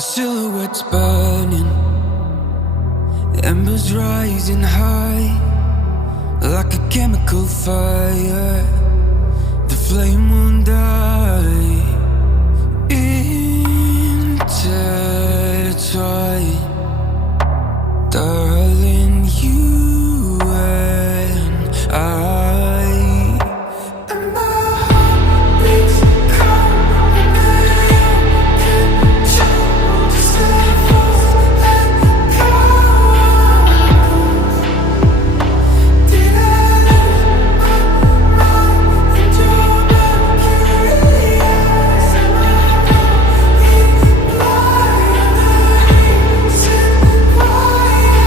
The silhouette's burning, embers rising high, like a chemical fire. The flame won't die. Intertwine, darling, you and I. And my heart beats cold under your control. Just let go, let go. Did I lose my mind into mercury eyes? Am I going blind? Sit quiet.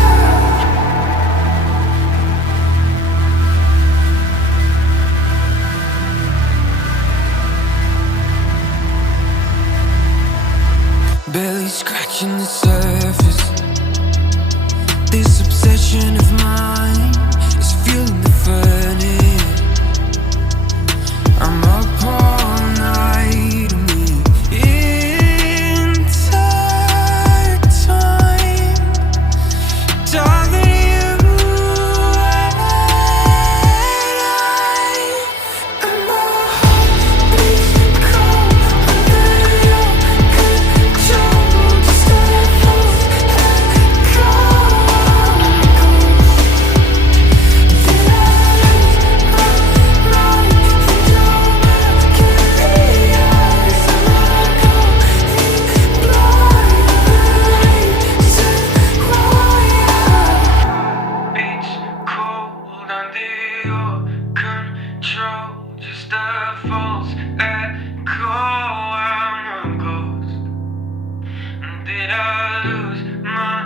Barely scratching the surface. This obsession of mine is fueling the furnace. I'm up all night and we're intertwined. Darling, you and I. And my heart beats cold under your control. Just let go, let go. Did I lose my mind into mercury eyes? Am I going blind? Sit quiet. Beats cold under your control. Just a false echo. I'm a ghost. Did I lose my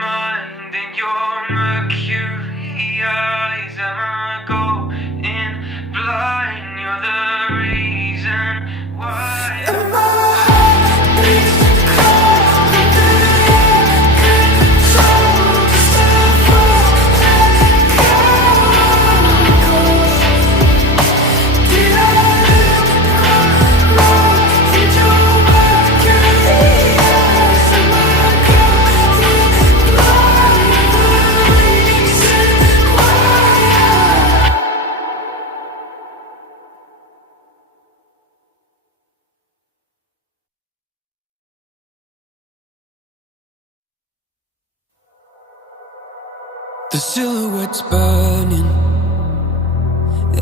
mind in your mercury eyes? Am I going blind? You're the reason why. And my heart beats cold under your control. Just let go, let go. Did I lose my mind into mercury eyes? Am I going blind? Sit quiet. The silhouette's burning,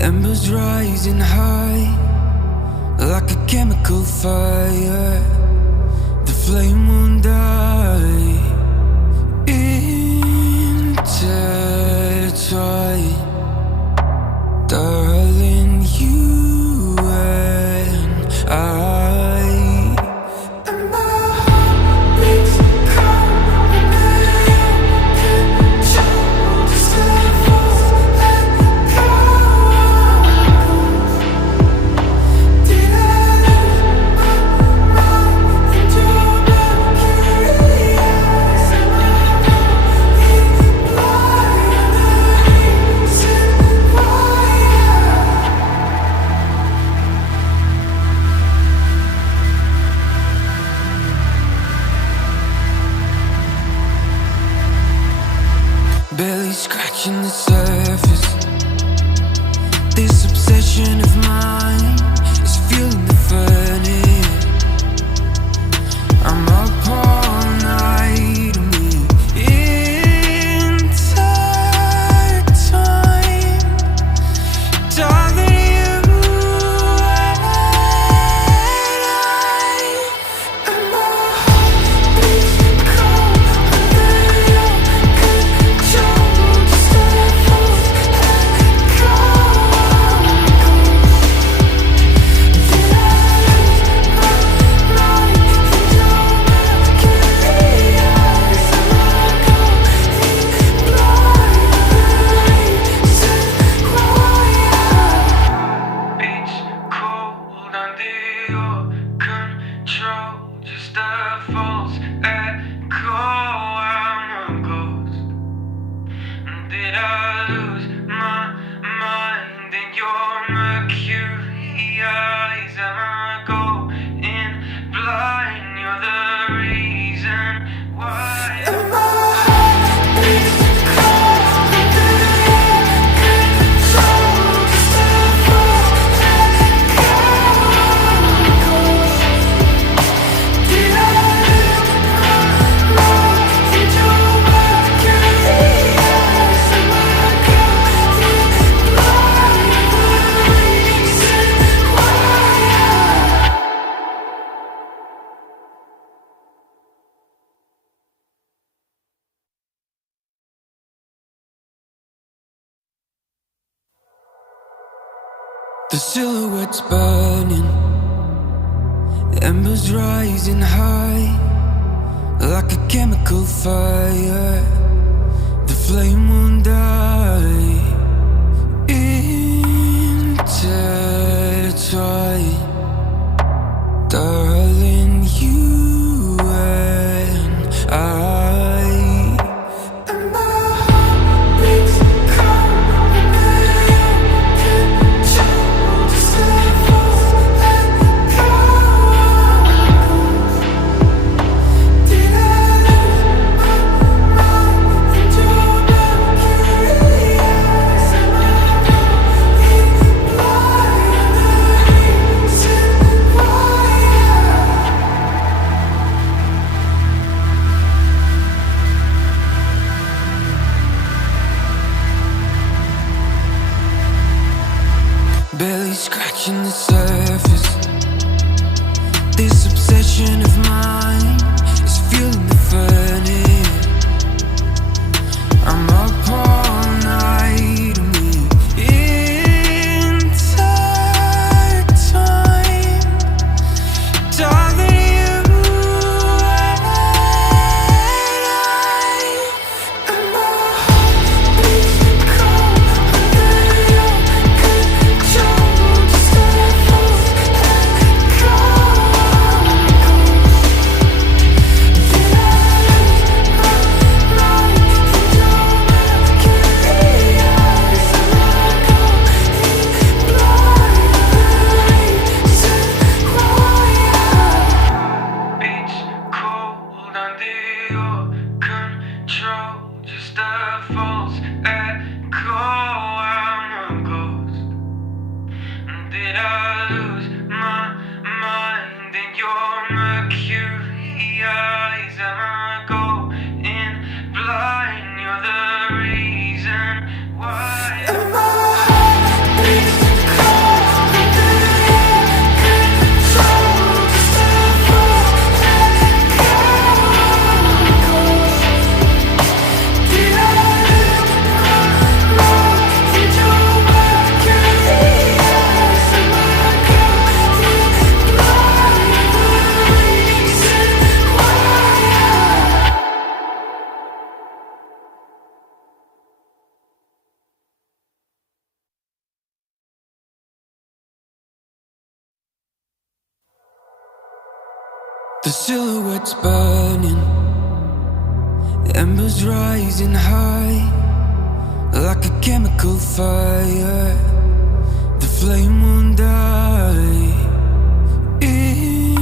embers rising high, like a chemical fire. The flame won't die. Intertwine, darling, you and I. And my heart beats cold under your control. Just let go, let go. Did I lose my mind into mercury eyes? Am I going blind? Sit quiet. Barely scratching the surface. This obsession of mine is fueling the furnace. I'm up all night and we're intertwined. Darling, you and I. And my heart beats cold under your control. Just let go, let go. The silhouette's burning, embers rising high, like a chemical fire. The flame won't die. Intertwine, darling, you and I. And my heart beats cold under your control. Just let go, let go. Did I lose my mind into Mercury? Yes, am I going blind? Reason why? Barely scratching the surface. This obsession of mine is fueling the furnace. I'm up all night and we're intertwined. Darling, you and I. And my heart beats cold under your control. Just let go, let go. Did I lose my mind into Mercury? Yes, am I going blind? Reason why? Beats cold under your control. Just a false echo. I'm a ghost. Did I lose my mind in your Mercury eyes? Am I going blind? You're the reason why. And my heart beats cold under your control. Just a false echo. Did I lose my mind into Mercury? Yes, am I going blind? Reason why? The silhouette's burning, embers rising high, like a chemical fire. The flame won't die. Intertwine.